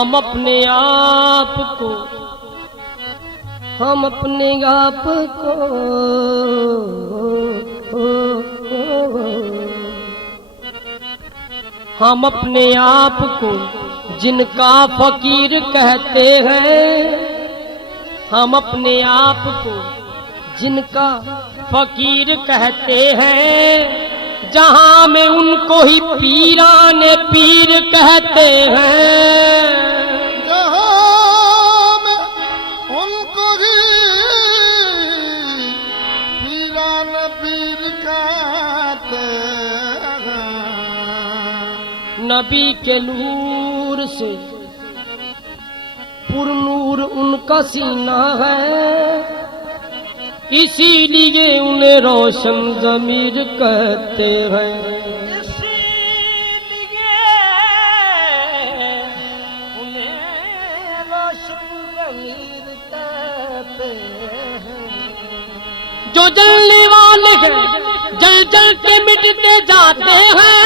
हम अपने आप को, हम अपने आप को हम अपने आप को जिनका फकीर कहते हैं, हम अपने आप को जिनका फकीर कहते हैं, जहां में उनको ही पीराने पीर कहते हैं, जहां में उनको ही पीराने पीर कहते हैं। नबी के नूर से पुरनूर उनका सीना है, इसीलिए उन्हें रोशन ज़मीर कहते हैं। इसीलिए उन्हें रोशन ज़मीर कहते हैं। जो जलने वाले हैं जल जल के मिटते जाते हैं,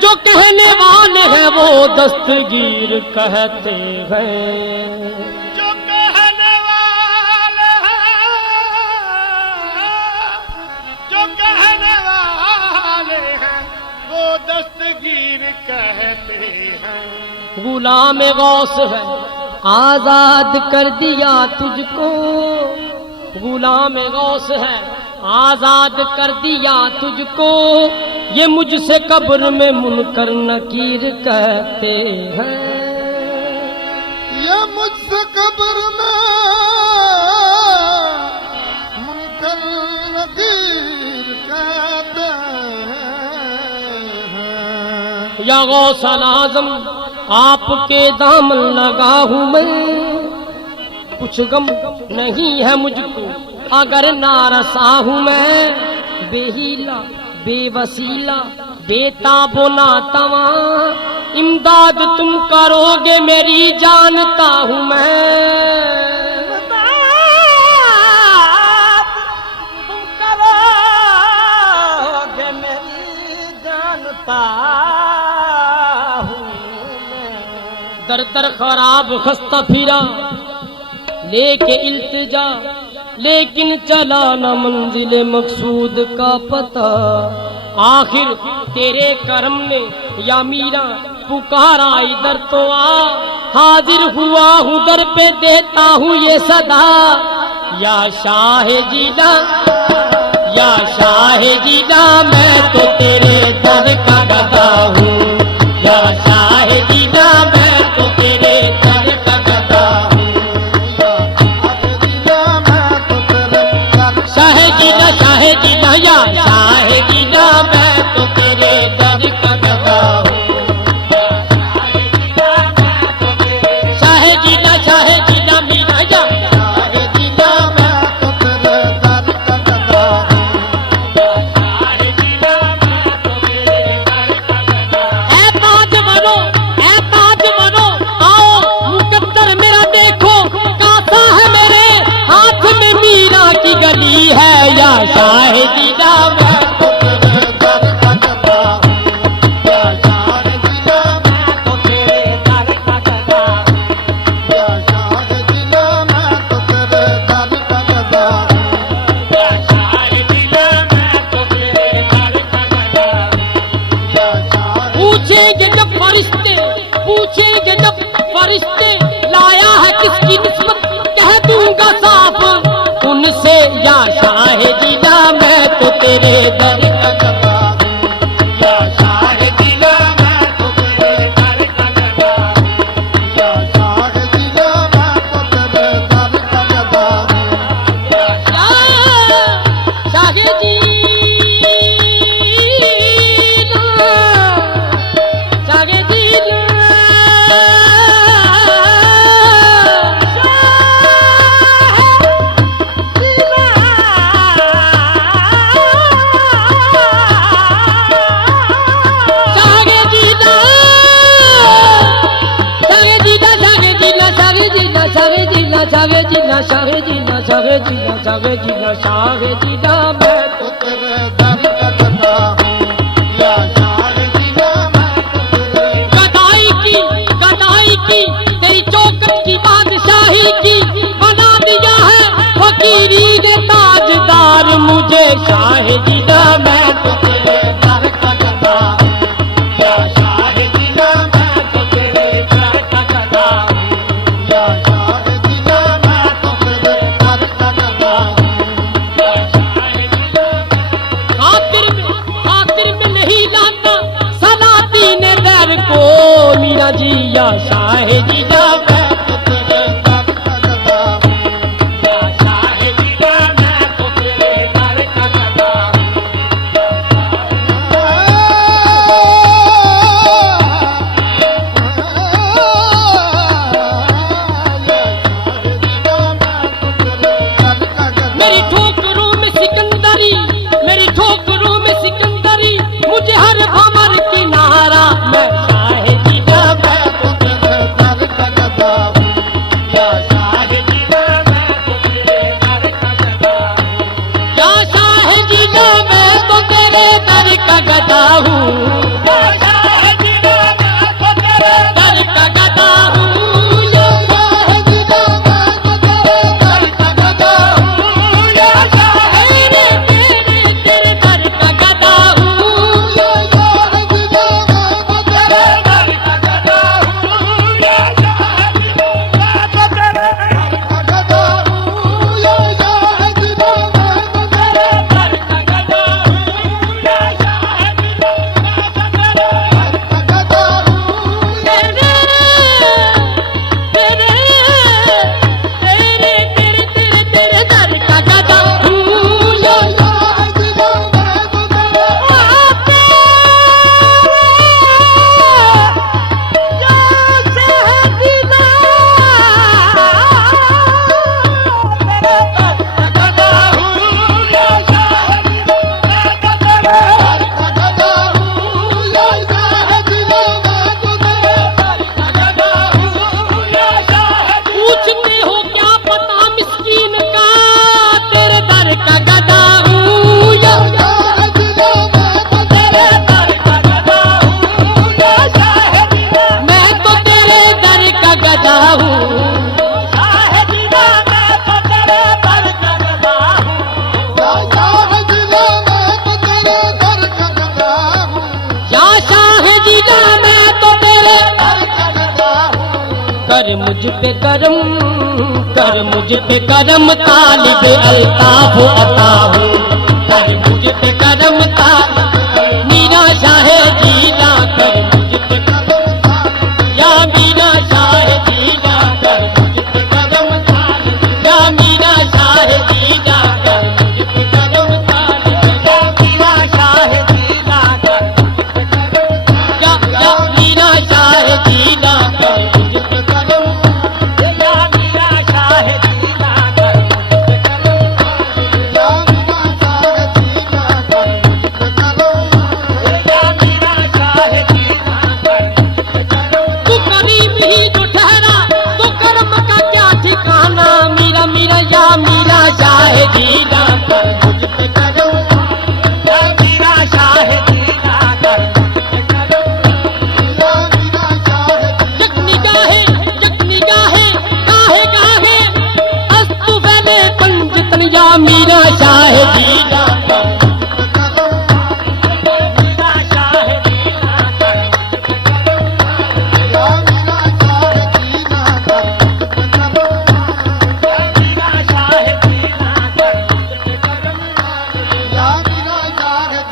जो कहने वाले हैं वो दस्तगीर कहते हैं। जो कहने वाले हैं, जो कहने वाले हैं वो दस्तगीर कहते हैं। गुलाम गौस है आजाद कर दिया तुझको, गुलाम गौस है आजाद कर दिया तुझको, ये मुझसे कब्र में मुनकर नकीर कहते हैं। ये मुझसे कब्र में मुनकर नकीर कहते हैं। या गौसल आजम आपके दामन लगा हूँ मैं, कुछ गम नहीं है मुझको अगर नारसा हूँ मैं, बेहीला बेवसीला बेताबो नातवा, इमदाद तुम करोगे मेरी जानता हूँ मैं। तुम करोगे मेरी जानता हूँ मैं। दर दर खराब खस्ता फिरा लेके इल्तिजा, लेकिन चला न मंजिल मकसूद का पता, आखिर तेरे करम ने या मीरा पुकारा इधर तो आ, हाजिर हुआ हूँ दर पे देता हूँ ये सदा, या शाह जीला या शाह जीला मैं तो तेरे दर का गदा हूँ, या शाह जीला मैं तो तेरे दर का गदा हूँ। शाह जीना या शाह जीना मैं तो तेरे दर का गदा हूँ। शाह जीना मीरा या शाह जीना मैं तो तेरे दर का गदा हूँ। ऐ पाँच बनो आओ मुकद्दर मेरा देखो, कासा है मेरे हाथ में मीरा की गली है, या शाह जीना मैं तो तेरे दर का गदा हूँ, या शाह जीना मैं तो तेरे दर का गदा हूँ, या शाह जीना मैं तो तेरे दर का गदा हूँ। या शाह जीना मैं तो तेरे दर का गदा हूँ। या शाह पूछेंगे जब फरिश्ते लाया है किसकी निस्बत, कह दूंगा साफ उनसे, या शाह जीना मैं तो तेरे दर का गदा हूँ, या शाह जीना मैं तो तेरे दर का गदा हूँ, या शाह जीना मैं तो तेरे दर का गदा हूँ। या शाह जीना शाह जीना मैं तो तेरे दर का गदा हूँ, या शाह जीना मैं तो तेरे गदाई की शाहिदीदा मैं तो तेरे दर का गदा हूँ, या शाहिदीना मैं तो तेरे दर का गदा हूँ, या शाहिदीना मैं तो तेरे दर का गदा हूँ। या शाहिदीना खातिर में नहीं लाता सलातीन दर को मीरा जी, या शाहिदीदा मैं तो तेरे दर का गदा हूँ। या शाहिदीना मैं तो तेरे दर का गदा हूँ। मेरी ठोकरों में सिकंदरी, मेरी ठोकरों में सिकंदरी, मुझे हर भंवर किनारा मैं शाहिदीदा मैं तो या शाहिदीना मैं तो तेरे दर का गदा हूँ, या शाहिदीदा मैं तो तेरे दर का गदा हूँ, या शाहिदीना मैं तो तेरे दर का गदा हूँ, या दर का गदा हूँ, या तेरे तेरे दर का गदा हूँ, तेरे दर का गदा हूँ, या शाहिदीना मैं तो तेरे दर का गदा हूँ, या शाहिदीना मैं तो तेरे दर का गदा हूँ, या शाहिदीना मैं तो तेरे तेरे दर का गदा हूँ, या पूछते हो क्या पता मिस्कीन का, तेरे दर का गदा हूँ, या मैं तो तेरे दर का गदा हूँ, या शाहिदीदा मैं तो तेरे कर मुझ पे करम तालिब अल्ताफ अता हूँ, कर मुझ पे करम तालिब मीरा शाहिदीदा कर मुझ पे या मीरा शाहिदीदा कर मुझ पे करम तालिब, या मीरा शाहिदीदा कर मुझ पे करम तालिब, या मीरा शाहिदीदा कर या मीरा शाहिदीदा कर मुझ पे करम, तू करीम ही जो ठहरा तो कर्म का क्या ठिकाना, मीरा मीरा या मीरा शाहिदीदा कर मुझ पे करम, जग निगाहे गाहे गाहे अस्तु फैले पंजतन, या मीरा शाहिदीदा कर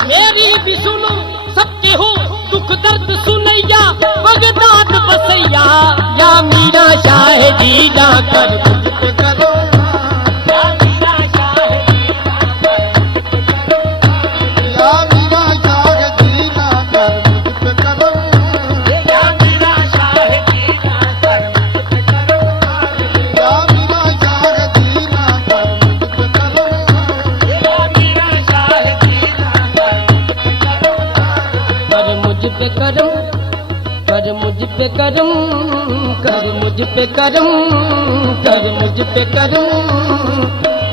मेरी भी सुनो सबके हो दुख दर्द सुनैया, बगदाद बसैया, या मीरा शाहिदीदा कर मुझ पे करो, कर मुझ पे करम, कर मुझ पे करम, कर मुझ पे करम, कर मुझ पे करम,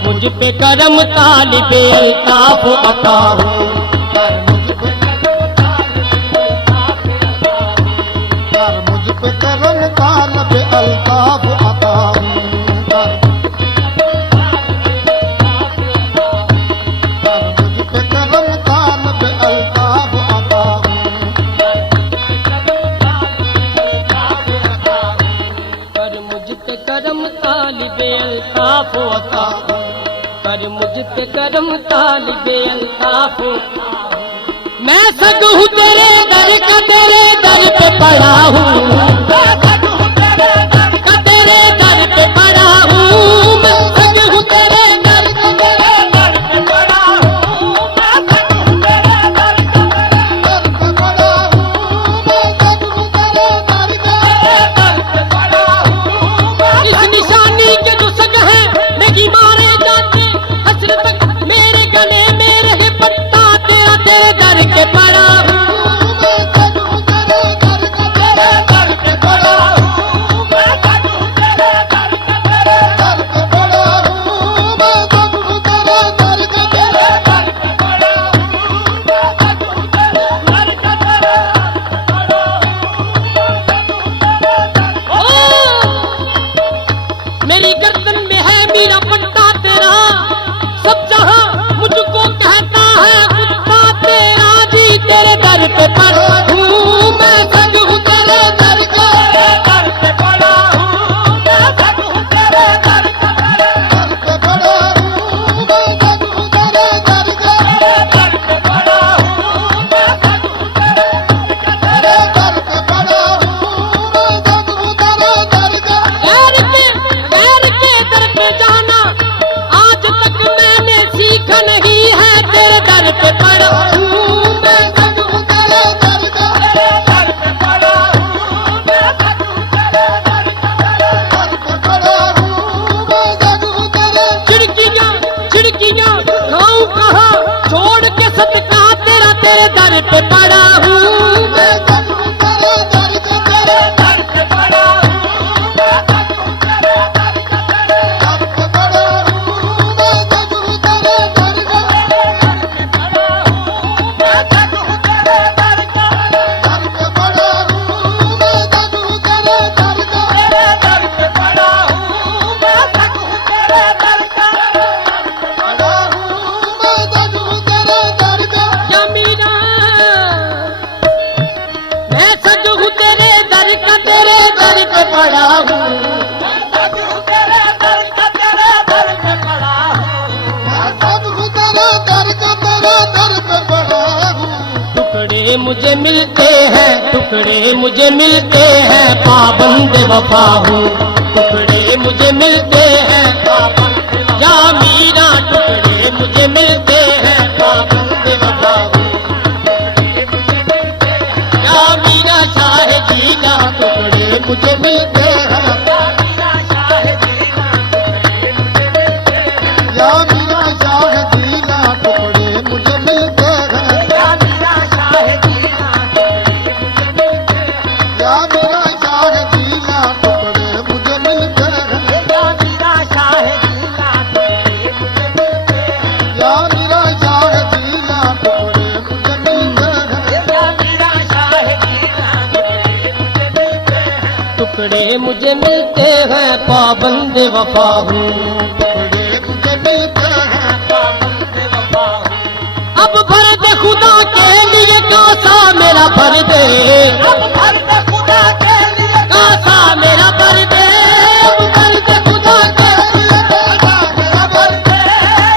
मुझ पे करम तालिबे अल्ताफ अता हूँ, कर मुझ पे मुझ पे करम तालब अल्ताफ अता हूँ, कर मुझ तालिबे अल्ताफ अता कर मुझ पे करम तालिबे अल्ताफ। मैं सग हूँ तेरे दर का, तेरे दर पे पड़ा हूँ, तेरे दर पे पड़ा हूँ। मैं सग हूँ तेरे दर का, तेरे दर पे पड़ा हूँ। मैं सग हूँ तेरे दर का, दर पे पड़ा हूँ मैं, सग हूँ तेरे दर का, तेरे दर पे पड़ा हूँ। इस निशानी के जो सग हैं नहीं मारे जाते, हस्र तक मेरे गले में रहे पट्टा तेरा, तेरे दर के पड़ा हूँ। मैं सग हूँ तेरे दर का, तेरे दर पे पड़ा हूँ। मैं सग हूँ तेरे दर का, तेरे दर पे पड़ा हूँ मैं, सग हूँ तेरे दर का, तेरे दर पे पड़ा हूँ। मैं सग हूँ तेरे दर का, तेरे दर पे पड़ा हूँ। मैं सग हूँ तेरे दर का। ओ, मेरी गर्दन में है मेरा पट्टा तेरा, सब जहां मुझको कहता है कुत्ता तेरा जी, तेरे दर पे पड़ा हूँ। मैं सग हूँ तेरे दर का, तेरे दर पे पड़ा हूँ। मैं सग हूँ तेरे दर का, तेरे दर पे पड़ा हूँ मैं, सग हूँ तेरे दर का, दर पे पड़ा हूँ। मैं सग हूँ तेरे दर का, तेरे दर पे पड़ा हूँ मैं, सग हूँ तेरे दर का। गैर के दर पे जाना आज तक मैंने सीखा नहीं है, तेरे दर पे पड़ा हूँ। मैं सग हूँ तेरे दर का, तेरे दर पे पड़ा हूँ। मैं सग हूँ तेरे दर का, तेरे दर पे पड़ा हूँ मैं, सग हूँ तेरे। खिड़कियाँ खिड़कियाँ खाऊं कहाँ छोड़ के सदका तेरा, तेरे दर पे पड़ा हूँ। मैं सग हूँ तेरे दर का, तेरे दर पे पड़ा हूँ। मैं सग हूँ तेरे दर का, तेरे दर पे पड़ा हूँ मैं, सग हूँ तेरे दर का, दर पे पड़ा हूँ। मैं सग हूँ तेरे दर का, दर पे पड़ा हूँ मैं, सग हूँ तेरे दर का। तेरे दर पे पड़ा हूँ। मैं सग हूँ तेरे दर का, पड़ा हूँ मैं, सग हूँ तेरे दर का। या मीरा मैं सग हूँ तेरे दर का, तेरे दर पे पड़ा हूँ। मैं सग हूँ तेरे दर का, तेरे दर पे पड़ा हूँ। मैं सग हूँ तेरे दर का, तेरे दर पे पड़ा हूँ। टुकड़े मुझे मिलते हैं, टुकड़े मुझे मिलते हैं, पाबंद वफा हूँ। टुकड़े मुझे मिलते हैं पाबंद वफा। या मीरा टुकड़े मुझे मिलते हैं पाबंद वफा हूँ। या मीरा शाह जीना टुकड़े मुझे मिलते हैं। या मेरा शाहदीना टुकड़े मुझे मिलते हैं, या मेरा शाहदीना टुकड़े मुझे मिलते हैं, या मेरा शाहदीना टुकड़े मुझे मिलते हैं। टुकड़े मुझे मिलते हैं पाबंद वफा हूँ। टुकड़े मुझे मिलते हैं, अब भर दे खुदा के लिए कासा मेरा भर दे, अब भर दे खुदा के लिए कासा मेरा भर दे, अब भर दे खुदा के लिए कासा मेरा भर दे,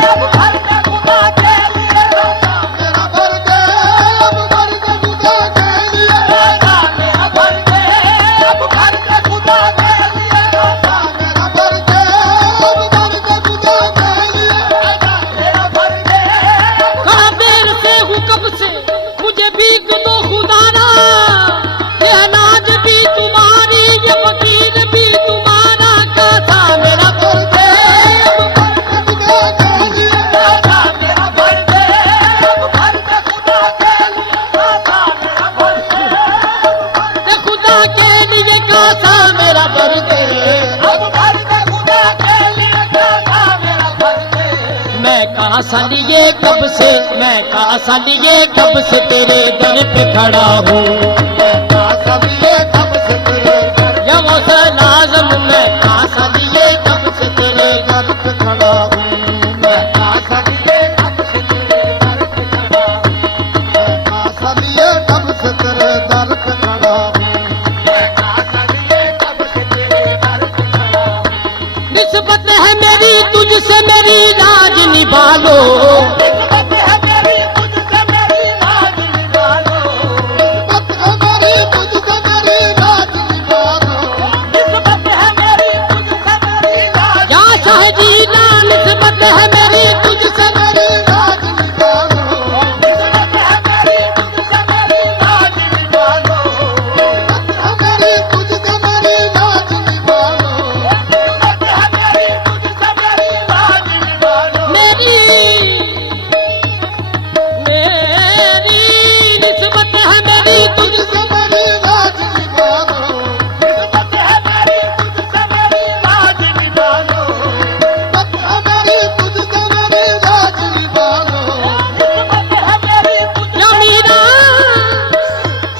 अब भर दे खुदा के लिए कासा मेरा भर दे, अब भर दे खुदा के लिए, कासा मेरा भर दे, अब भर दे खुदा के लिए कासा मेरा भर दे, अब भर दे खुदा के लिए। मेरा भर दे। कहाँ देर से हूँ कब से मुझे भीख दो खुदारा, ये अनाज भी तुम्हारी ये फकीर भी तुम्हारा, कासा मेरा भर दे, अब खुदा के लिए, कासा मेरा भर दे, अब भर दे खुदा के लिए कासा मेरा भर दे, खुदा के लिए कासा मेरा भर दे, अब भर दे खुदा के लिए कासा मेरा भर दे। मैं कासा लिए कब से, मैं कासा लिए कब से तेरे दर पे खड़ा हूँ। सब ये कब से तेरे या गौसल आज़म मैं कासा लिए कब से तेरे दर पे खड़ा हूँ, मैं आशा लिए कब से तेरे दर पे खड़ा हूँ, मैं आशा लिए कब से तेरे दर पे खड़ा हूँ, मैं आशा लिए कब से तेरे दर पे खड़ा हूँ। निस्बत तुझसे मेरी राज निभा लो, निस्बत है मेरी तुझसे मेरी राज निभा लो, निस्बत है मेरी तुझसे मेरी राज निभा लो, निस्बत है मेरी तुझसे मेरी राज या शाहजीदा निस्बत है मेरी तुझसे मेरी राज निभा लो, निस्बत है मेरी तुझसे मेरी राज निभा लो, निस्बत है मेरी तुझसे मेरी राज निभा लो, निस्बत है मेरी तुझसे मेरी राज निभा लो, मेरी निस्बत है मेरी तुझसे मेरी राज निभा लो, निस्बत है मेरी तुझसे मेरी राज निभा लो, निस्बत है मेरी तुझसे मेरी राज निभा लो, निस्बत है मेरी तुझसे या मीरा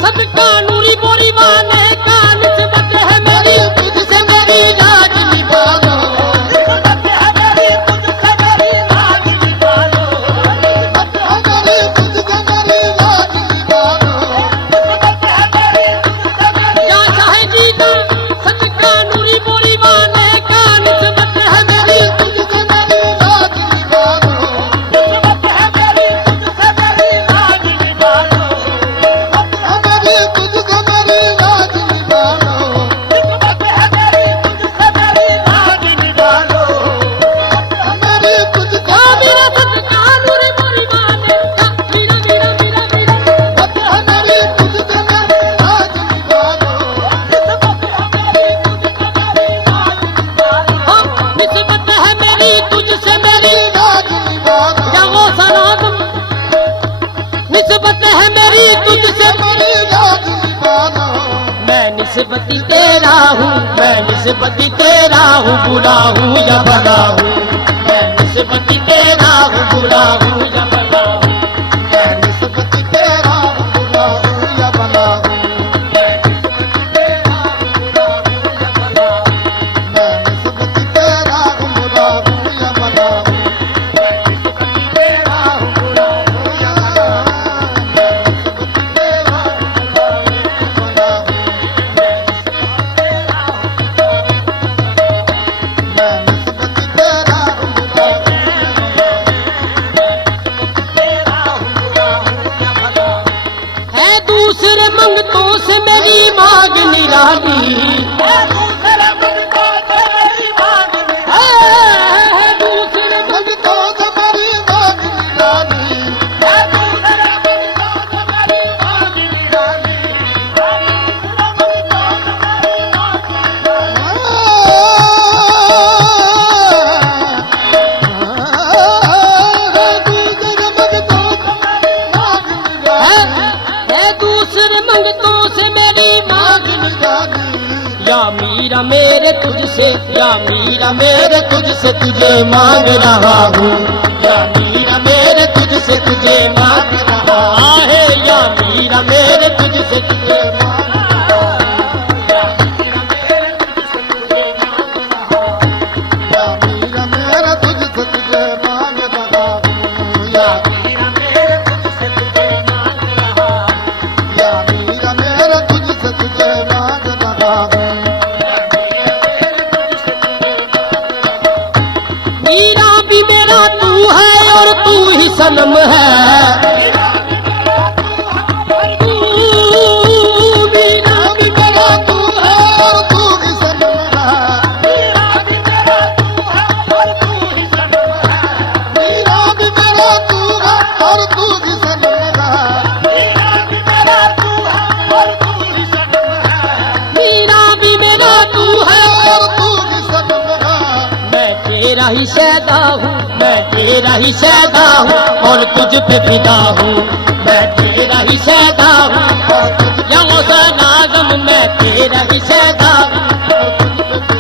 सदका नूरी बोरी वाने का निस्बत है मेरी तुझसे मेरी राज निभा लो, निस्बत है मेरी तुझसे मेरी राज निभा लो, निस्बत है मेरी तुझसे मेरी राज निभा लो, निस्बत है मेरी तुझसे मेरी या शाहजीदा सदका नूरी बोरी वाने का निस्बत है मेरी तुझसे मेरी राज निभा लो, निस्बत है मेरी तुझसे मेरी राज निभा लो, हमारी तुझसे मेरी राज निभा लो, निस्बत है मेरी तुझसे मेरी राज निभा लो, हमारी तुझसे या मेरा सदका नूरी बोरी वाने का मीरा मीरा मीरा मीरा हमारी तुझसे मेरी राज निभा लो, निस्बत है मेरी तुझसे मेरी राज निभा लो, हाँ, निस्बत है मेरी तुझसे मेरी राज निभा लो, या वो सनातन निस्बत है मेरी तुझसे मेरी राज निभा लो, मैं निस्बती तेरा हूँ, मैं निस्बती तेरा हूँ, बुरा हूँ या भला हूँ, मैं निस्बती तेरा हूँ, बुरा हूँ या भला हूँ, मैं निस्बती तेरा बुरा हूँ या भला हूँ, मैं निस्बती तेरा बुरा हूँ या भला हूँ, है दूसरे मंगतों से मेरी मांग निराली, दूसरे मंगतों से मेरी मांग निराली, है दूसरे मंगतों से मेरी मांग निराली, दूसरे मंगतों से मेरी मांग निराली, दूसरे मंगतों से मेरी मांग निराली, है दूसरे मंगतों से मेरी मांग या मीरा मेरे तुझसे, या मीरा मेरे तुझसे तुझे मांग रहा हूँ, या मीरा मेरे तुझसे तुझे मांग रहा है, या मीरा मेरे तुझसे तुझे मांग मीरा भी मेरा तू है और तू ही सनम है, तू मीरा भी मेरा तू है और तू ही सनम है, मेरा भी मेरा तू है और तू ही सनम है, मीरा भी मेरा तू है और तू ही सनम है, मेरा भी मेरा तू है और तू ही सनम है, मीरा भी मेरा तू है और तू ही सनम है, मैं तेरा ही शैदा हूँ, मैं तेरा ही शैदा हूँ और तुझ पे फिदा हूँ, मैं तेरा ही शैदा हूँ या गौसल आज़म मैं तेरा ही शैदा हूँ,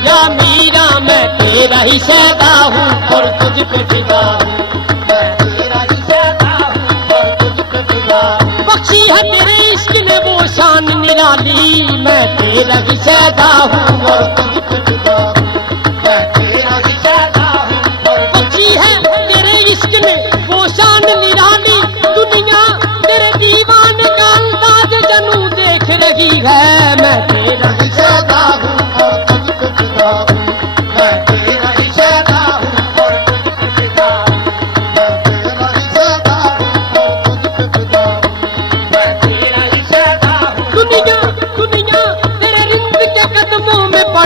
या मीरा मैं तेरा ही शैदा हूँ और तुझ पे फिदा हूँ, मैं तेरा ही शैदा हूँ और तुझ पे फिदा हूँ, बख्शी है तेरे इश्क ने वो शान निराली, मैं तेरा ही शैदा हूँ और तुझ पे फिदा हूँ, मैं तेरा ही शैदा हूँ और बख्शी है तेरे इश्क ने वो शान निराली, दुनिया तेरे दीवान का अंदाज जनू देख रही है, मैं तेरा ही शैदा हूँ और तुझ पे फिदा हूँ, मैं तेरा ही शैदा हूँ और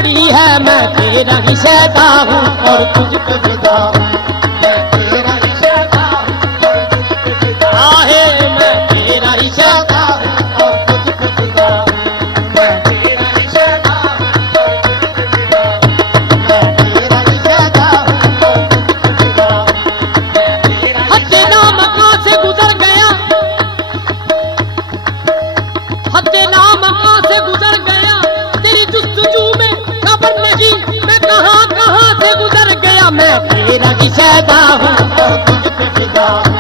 पड़ी है, मैं तेरा ही शहदा हूँ और तुझ पे फिदा हूँ, मैं तेरा ही शहदा हूँ और तुझ पे फिदा हूँ। आहे मैं तेरा ही शहदा शहदा हूँ और तुझ पे फिदा हूँ, मैं तेरा ही शहदा हूँ और तुझ पे फिदा हूँ। मैं तेरा ही शहदा हूँ और तुझ पे फिदा हूँ, मैं तेरा ही हद नाम कहाँ से गुजर गया, हद नाम कहाँ से गुजर गया, तेरी जुस्तजू में खबर नहीं, मैं कहाँ कहाँ से गुजर गया, मैं तेरा ही शहदा हूँ और तुझ पे फिदा हूँ,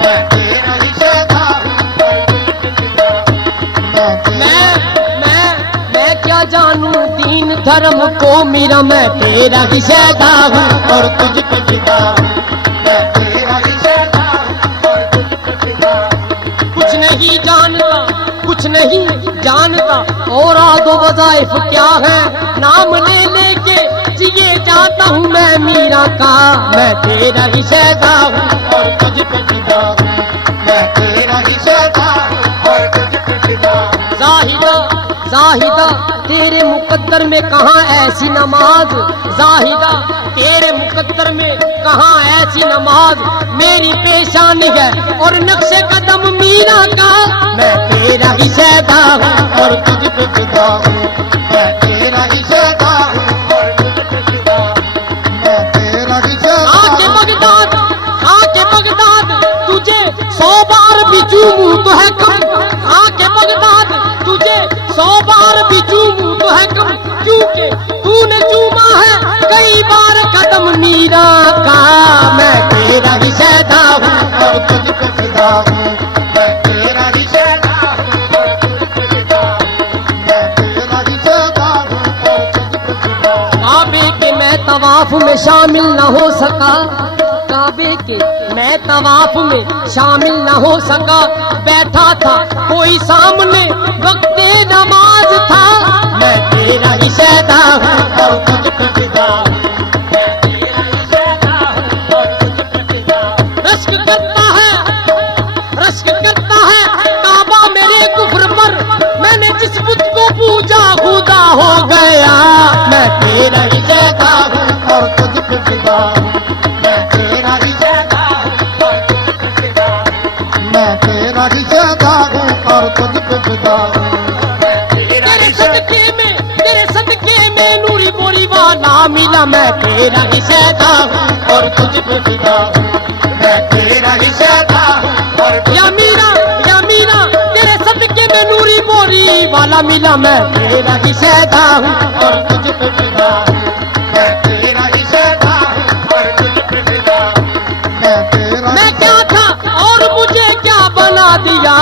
मैं तेरा ही शहदा हूँ और तुझ पे फिदा हूँ। मैं तेरा मैं क्या जानूं दीन धर्म को मेरा, मैं तेरा ही शहदा हूँ और तुझ पे फिदा हूँ, मैं तेरा ही शहदा हूँ और तुझ पे फिदा हूँ। कुछ नहीं जानता, कुछ नहीं जानता, और आदो वज़ाइफ क्या है, नाम ले लेके जिए जाता हूँ मैं मीरा का, मैं तेरा ही शहदा हूँ और तुझ पे फिदा हूँ, मैं तेरा ही शहदा हूँ और तुझ पे फिदा हूँ। जाहिदा जाहिदा तेरे मुकद्दर में कहाँ ऐसी नमाज, जाहिदा तेरे मुकद्दर में कहाँ ऐसी नमाज, मेरी पेशानी है और नक्शे कदम मीरा का, मैं तेरा ही शहदा हूँ और तुझ पे फिदा हूँ, मैं तेरा ही शहदा हूँ और तुझ पे फिदा हूँ। मैं तेरा ही शहदा आके हूँ। बगदाद, आके बगदाद तुझे 100 बार भी चूमूं तो है कम, आके बगदाद तुझे 100 बार भी चूमूं तो है कम, क्योंकि तूने चूमा है कई बार कदम मीरा का, मैं तेरा ही शहदा हूँ और तुझ पे फिदा हूँ, मैं तेरा ही शहदा हूँ और तुझ पे फिदा हूँ। मैं तेरा ही शहदा हूँ और तुझ पे फिदा हूँ। काबे के मैं तवाफ में शामिल न हो सका, काबे के मैं तवाफ में शामिल न हो सका, बैठा था कोई सामने वक्ते नमाज था, मैं तेरा ही शहदा हूँ और तुझ पे फिदा हूँ, मैं तेरा ही शहदा हूँ और तुझ पे फिदा हूँ। रश्क करता है, रश्क करता है काबा मेरे कुफ्र पर, मैंने जिस बुत को पूजा खुदा हो गया, मैं तेरा ही शहदा हूँ और तुझ पे फिदा हूँ, मैं तेरा ही शहदा हूँ और तुझ पे फिदा हूँ। मैं तेरा ही शहदा हूँ और तुझ पे फिदा हूँ। तेरे सदके में नूरी बोरी वाला मिला, मैं तेरा ही शहदा हूँ और तुझ पे फिदा हूँ, मैं तेरा ही शहदा हूँ और तुझ या मीरा तेरे सदके में नूरी बोरी वाला मिला, मैं तेरा ही शहदा हूँ और तुझ पे फिदा हूँ, मैं तेरा ही शहदा हूँ और तुझ पे फिदा हूँ। मैं तेरा मैं क्या था और मुझे क्या बना दिया,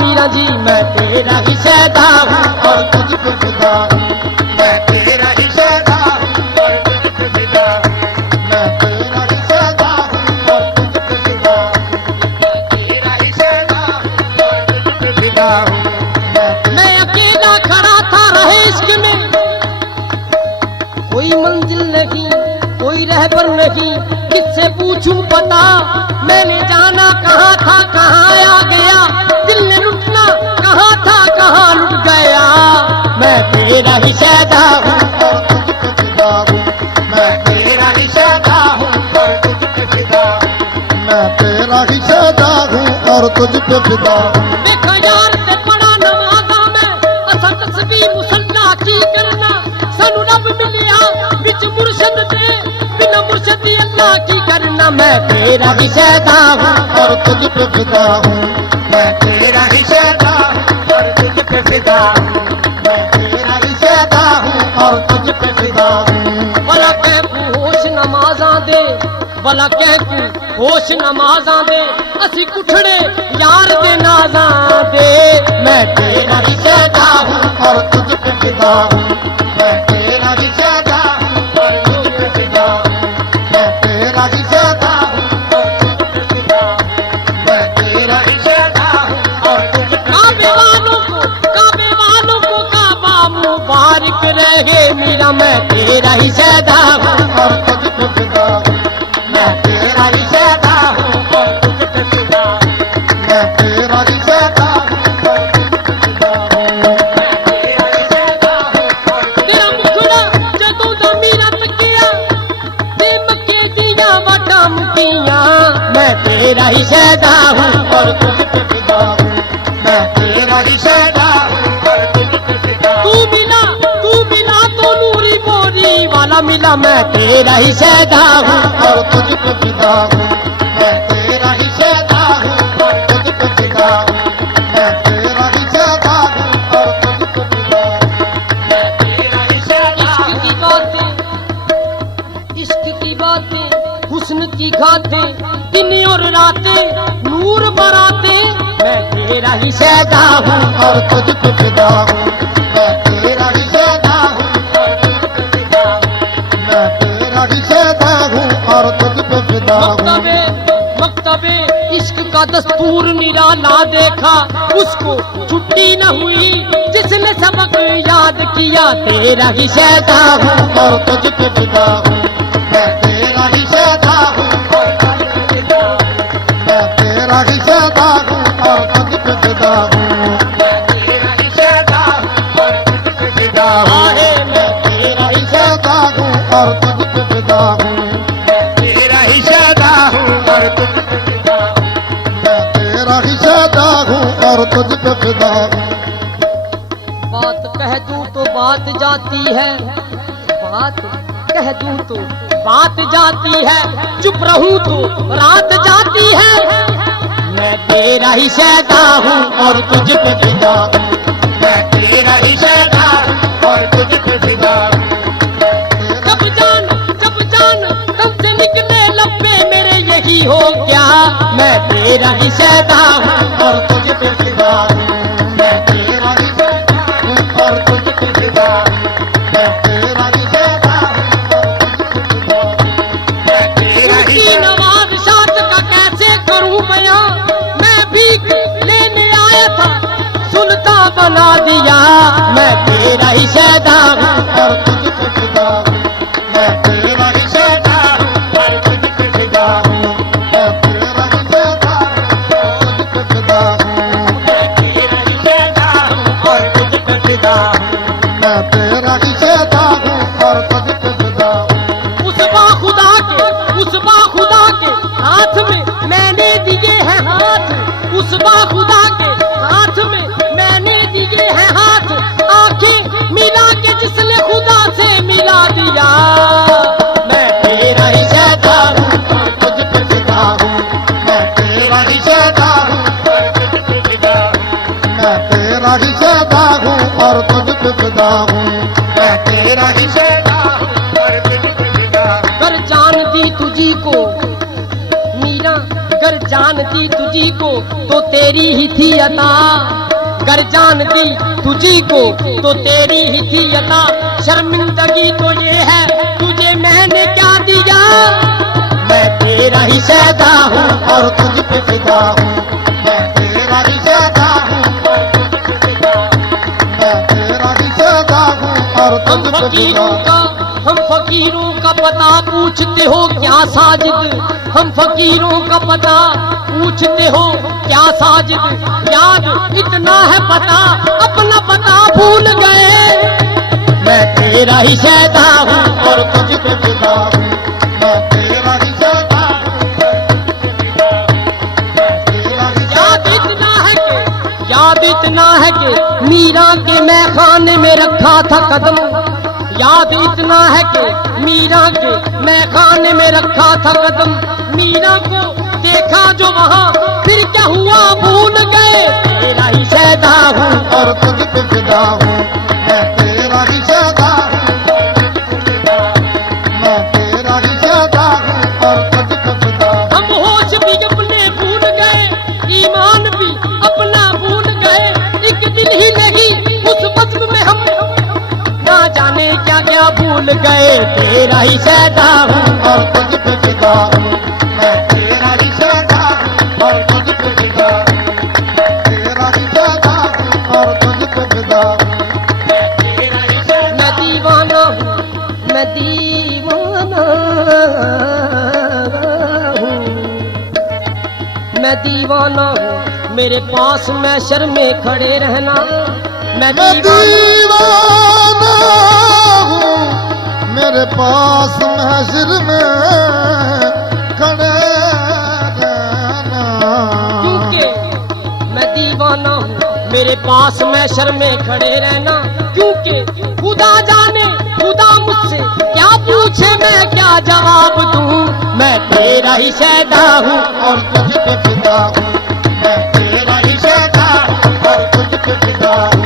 मीरा जी मैं तेरा ही शहदा हूँ और तुझ पे फिदा हूँ, मैं तेरा ही शहदा हूँ और तुझ पे फिदा हूँ। मैं तेरा ही शहदा हूँ और तुझ पे फिदा हूँ। मैं तेरा ही शहदा हूँ और तुझ पे फिदा हूँ। मैं अकेला खड़ा था रहे इश्क में, कोई मंजिल नहीं कोई रहबर नहीं, किससे पूछूं पता, मैंने जाना कहाँ था कहाँ आ गया, दिल ने लुटना कहाँ था कहाँ लुट गया, मैं तेरा ही शहदा हूँ और तुझ पे फिदा हूँ, मैं तेरा ही शहदा हूँ और तुझ पे फिदा हूँ। मैं तेरा ही शहदा हूँ और तुझ पे फिदा हूँ। देखो यार ते बड़ा नमाजा में असा तस्बीह मुसल्ला की करना, सानू रब मिलिया विच मुर्शद दे, बिना मुर्शदी अल्लाह की करना, मैं तेरा ही शहदा हूँ और तुझ पे फिदा हूँ, मैं तेरा ही शहदा हूँ और तुझ पे फिदा हूँ। मैं तेरा ही शहदा हूँ और तुझ पे फिदा हूँ। भला कह तू होश नमाजा दे, भला कह तू होश नमाजा दे, असी कुठड़े यार दे नाजा दे, मैं तेरा ही शहदा हूँ और तुझ पे फिदा हूँ, मैं तेरा ही शहदा हूँ और तुझ पे फिदा हूँ। मैं तेरा ही शहदा हूँ और तुझ पे फिदा हूँ। मैं तेरा ही शहदा हूँ और तुझ पे काबे वालों को काबा मुबारक रहे मीरा, मैं तेरा ही शहदा हूँ और तुझ पे फिदा हूँ। मैं तेरा ही शहदा हूँ और तुझ पे फिदा हूँ। मैं तेरा ही शहदा हूँ और तुझ पे फिदा हूँ। मैं तेरा ही शहदा हूँ और तेरा मुखड़ा तेरा ही शहदा हूँ और तुझ पे फिदा हूँ, मैं तेरा ही शहदा हूँ और तुझ पे फिदा हूँ। तू मिला तो नूरी बोरी वाला मिला, मैं तेरा ही शहदा हूँ और तुझ पे फिदा हूँ, मैं तेरा ही शहदा हूँ और तुझ पे फिदा हूँ, मैं तेरा ही शहदा हूँ और तुझ पे फिदा हूँ, मैं तेरा ही शहदा इश्क की बातें, इश्क की बातें, हुस्न की घातें, दिन और रातें नूर बराते, मैं तेरा ही शहदा हूँ और तुझ पे फिदा हूँ, मैं तेरा ही शहदा हूँ और तुझ पे फिदा हूँ, मैं तेरा ही शहदा हूँ और तुझ पे फिदा हूँ। मकतबे मकतबे इश्क का दस्तूर निराला देखा, उसको छुट्टी न हुई जिसने सबक याद किया, तेरा ही शहदा हूँ और तुझ पे फिदा हूँ, मैं तेरा ही शहदा हूँ और तुझ पे फिदा हूँ, मैं तेरा ही शहदा हूँ और तुझ पे फिदा हूँ, मैं तेरा ही शहदा हूँ और तुझ पे फिदा हूँ, मैं तेरा ही शहदा हूँ और तुझ पे फिदा हूँ, मैं तेरा ही शहदा हूँ और तुझ पे फिदा हूँ, मैं तेरा ही शहदा हूँ और तुझ पे फिदा हूँ। बात कह दूं तो बात जाती है, बात कह दूं तो बात जाती है, चुप रहूं तो रात जाती है, मैं तेरा ही शहदा हूँ और तुझ पे फिदा हूँ, मैं तेरा ही शहदा हूँ और तुझ पे फिदा हूँ। जब जान तब से निकले लब्बे मेरे यही हो क्या, मैं तेरा ही शहदा हूँ और तुझ पे फिदा हूँ, मैं तेरा ही शहदा हूँ और तुझ पे फिदा हूँ, मैं तेरा ही शहदा हूँ और तुझ पे फिदा हूँ, मैं तेरा ही उसकी नवाज शाद का कैसे करूं बयां, मैं भीख लेने आया था सुल्तान बना दिया, मैं तेरा ही शहदा हूँ और तुझ पे फिदा हूँ, मैं तेरा ही शहदा हूँ और तुझ पे फिदा हूँ, मैं तेरा ही शहदा हूँ और तुझ पे फिदा हूँ, मैं तेरा ही शहदा हूँ और तुझ पे फिदा हूँ, मैं तेरा ही शहदा हूँ और तुझ पे फिदा हूँ। उस खुदा के हाथ में मैंने दिए हैं हाथ, उस खुदा के हाथ में मैंने दिए हैं हाथ, आंखें मिला के जिसने खुदा से मिला दिया, मैं तेरा ही शहदा हूँ और तुझ पे फिदा हूँ, मैं तेरा ही शहदा हूँ और तुझ पे फिदा हूँ, मैं तेरा ही शहदा हूँ और तुझ पे फिदा हूँ, मैं तेरा ही शहदा हूँ और तुझ पे फिदा हूँ। कर जान दी तुझी को मीरा, कर जान दी तुझी को तो तेरी ही थी अता, कर जान दी तुझी को तो तेरी ही थी अता, शर्मिंदगी तो ये है तुझे मैंने क्या दिया, मैं तेरा ही शहदा हूँ और तुझ पे फिदा हूँ, मैं तेरा ही शहदा हूँ और तुझ पे फिदा हूँ, मैं तेरा ही शहदा हूँ और हम तुझ पे फिदा फकीरों हूँ। का हम फकीरों का पता पूछते हो क्या साजिद, हम फकीरों का पता पूछते हो क्या साजिद, याद इतना है पता अपना पता भूल गए, मैं तेरा ही शहदा हूँ और तुझ पे फिदा हूँ, मैं तेरा ही शहदा हूँ और तुझ पे फिदा हूँ, मैं तेरा ही याद इतना है कि मीरा के मैं खाने में रखा था कदम, याद इतना है कि मीरा के मैं खाने में रखा था कदम, मीरा को देखा जो वहाँ फिर क्या हुआ भूल गए, तेरा ही शहदा हूँ और तुझ पे फिदा हूँ, मैं तेरा ही शहदा हूँ और तुझ पे फिदा हूँ, मैं तेरा ही शहदा हूँ और तुझ पे फिदा हूँ। हम होश भी अपने भूल गए, ईमान भी अपना भूल गए, एक दिन ही नहीं उस बज़्म में हम ना जाने क्या क्या भूल गए, तेरा ही शहदा हूँ और तुझ पे फिदा हूँ, मैं तेरा ही शहदा हूँ और तुझ पे फिदा हूँ, मैं तेरा ही शहदा हूँ और तुझ पे फिदा हूँ, मैं तेरा ही शहदा मैं दीवाना हूँ, मैं दीवाना हूँ, मैं दीवाना हूँ, मेरे पास मैं शर्मे खड़े रहना, मैं मैं दीवाना दीवाना हूँ, मेरे पास महशर में खड़े रहना, मेरे पास मैशर में खड़े रहना, क्योंकि खुदा जाने खुदा मुझसे क्या पूछे मैं क्या जवाब दूं। मैं तेरा ही शहदा हूँ और तुझ पे फिदा हूँ, मैं तेरा ही शहदा हूँ और तुझ पे फिदा हूँ,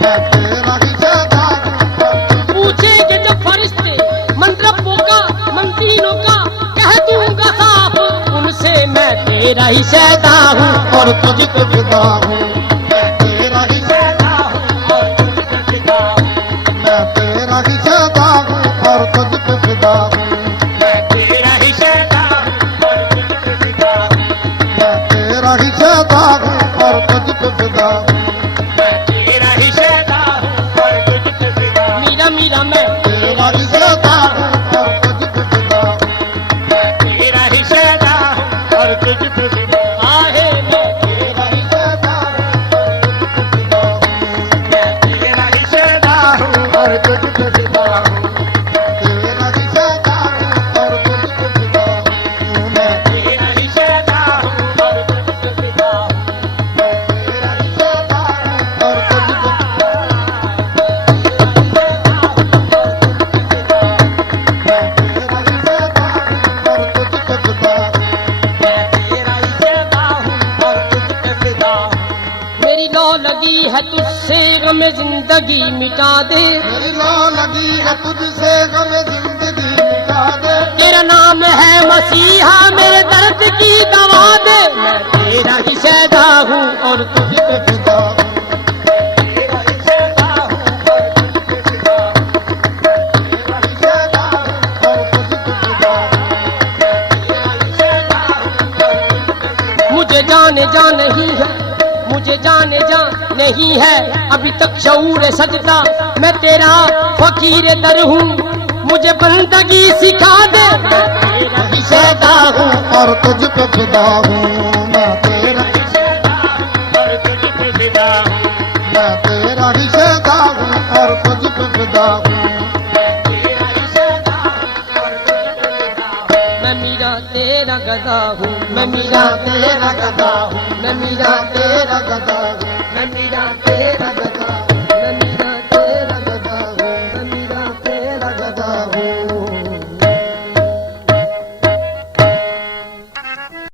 मैं तेरा ही शहदा हूँ। पूछेंगे जब फरिश्ते मन रब्बों का मन दीनों का, कह दूंगा साफ उनसे मैं तेरा ही शहदा हूँ और तुझ पे फिदा हूँ, मैं तेरा ही शहदा हूँ और तुझ पे फिदा हूँ, मैं तेरा ही शहदा हूँ और तुझ पे फिदा हूँ, मैं तेरा ही शहदा हूँ और तुझ पे फिदा हूँ, मैं तेरा ही शहदा हूँ और तुझ पे फिदा हूँ, मैं तेरा ही शहदा हूँ और तुझ पे फिदा हूँ। मीरा मीरा मैं तेरा ही शहदा हूँ और तुझ पे फिदा हूँ, मैं तेरा ही शहदा हूँ और तुझ पे फिदा हूँ। आहे मैं तेरा ही शहदा हूँ और तुझ पे फिदा हूँ, मैं तेरा ही शहदा हूँ और तुझ पे फिदा हूँ। तेरा ही शहदा हूँ और तुझ पे फिदा हूँ, मैं तेरा ही शहदा हूँ और तुझ पे फिदा हूँ, मैं तेरा ही शहदा हूँ और तुझ पे फिदा हूँ, मैं तेरा ही शहदा हूँ और तुझ पे फिदा हूँ, मैं तेरा ही शहदा हूँ और तुझ पे फिदा हूँ। मेरी लौ लगी है तुझसे गम जिंदगी मिटा दे, मेरी लौ लगी है तुझसे गम जिंदगी मिटा दे, तेरा नाम है मसीहा मेरे दर्द की दवा दे। मैं तेरा ही शहदा हूँ और तुझ तुझ पे फिदा हूँ, तेरा ही शहदा हूँ और तुझ पे फिदा हूँ, तेरा ही शहदा हूँ और तुझ पे फिदा हूँ, तेरा ही शहदा हूँ और तुझ पे फिदा हूँ। मुझे जाने जा नहीं है, मुझे जाने जा नहीं है अभी तक शऊर सजदा। मैं तेरा फकीर दर हूँ, मुझे बंदगी सिखा दे। मैं तेरा ही शहदा हूँ और तुझ पे फिदा हूँ, मैं तेरा ही शहदा हूँ और तुझ पे फिदा हूँ, मैं तेरा ही शहदा हूँ और तुझ पे फिदा हूँ, मैं तेरा ही शहदा हूँ और तुझ पे फिदा हूँ। मैं मीरा तेरा गदा हूँ, मैं मैं मीरा तेरा गदा हूँ, मैं मीरा तेरा गदा हूँ।